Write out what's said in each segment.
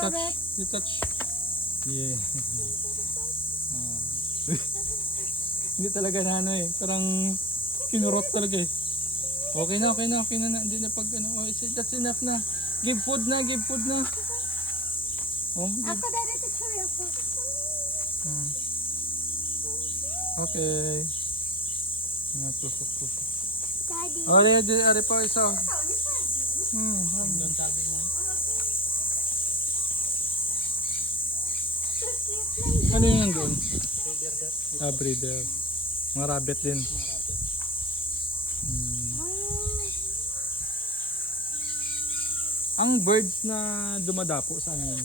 You touch. Yeah. Hindi talaga na ano eh. Parang kinurot talaga eh. Okay na. Hindi na pag ano. Oh, that's enough na. Give food na. Oh, give. Ako dali picture ako. Okay. Tusok. Daddy. Oh, ari pa isa. Doon sabi mo. Ano yun doon? Breeder. Mga rabbit din. Ang birds na dumadapo, saan yun?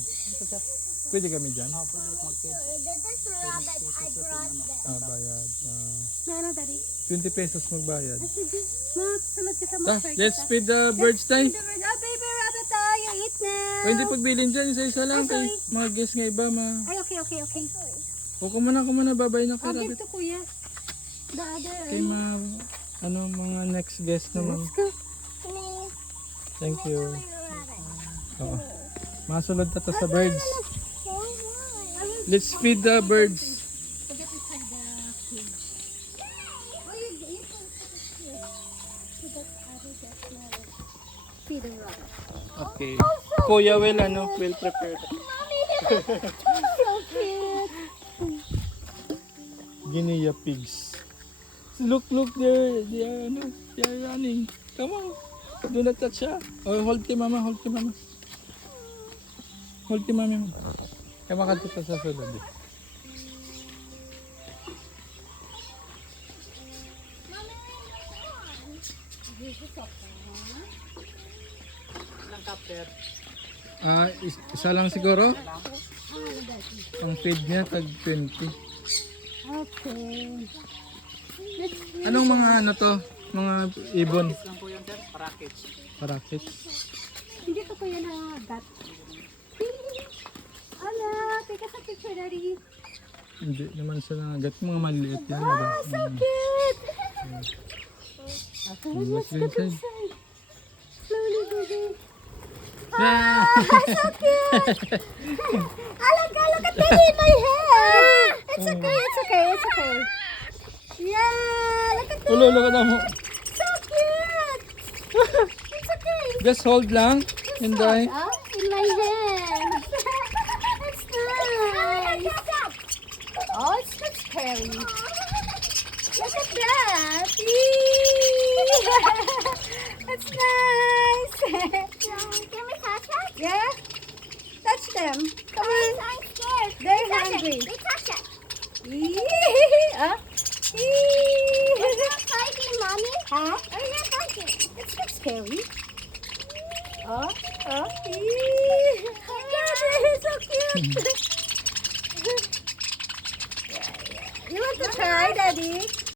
Pwede kami dyan? This is rabbit. I brought them. Bayad. Meron daddy. 20 pesos magbayad. Sige. Sunod ka sa Let's feed the birds tayo. Baby rabbit tayo. Eat now. Pwede pagbilin dyan, isa-isa lang. Kay mga guests nga iba. Ay, okay. O kumana, babay na kay I'll rabbit. give to kuya. The other. Kay mga next guest naman. Let's go. Thank you. Oo. Masunod na to sa birds. Let's feed the birds. Put it inside the cage. Feed the rabbit. Okay. Kuya will prepare. Mommy, so cute. Guinea pigs. Look, they are running. Come on. Do not touch siya. Oh, hold kay mama. Kaya makadto pa sa sulod eh. Isa lang siguro. Ang feed niya tag 20. Okay. Anong mga mga ibon? Parakits. Hindi ko kuya na gat. Ala, take a picture, daddy. Hindi naman sa nangagat. Mga maliit yan. Ah, so cute! Okay, let's go inside. inside. Slowly, baby. Ah! So cute! Look at daddy in my hair! It's okay. Yeah, look at that. Ulo ka mo. So cute! It's okay. Just hold lang. Hinday. In my hand. It's nice. Oh, it's not scary. Look at that. It's nice. Can we touch it? Yeah. Touch them. Come on. I'm scared. They're hungry. We touch it. It's not fighting, Mommy. Huh? We're not fighting. It's not scary. Oh, so cute. You want to try, Daddy?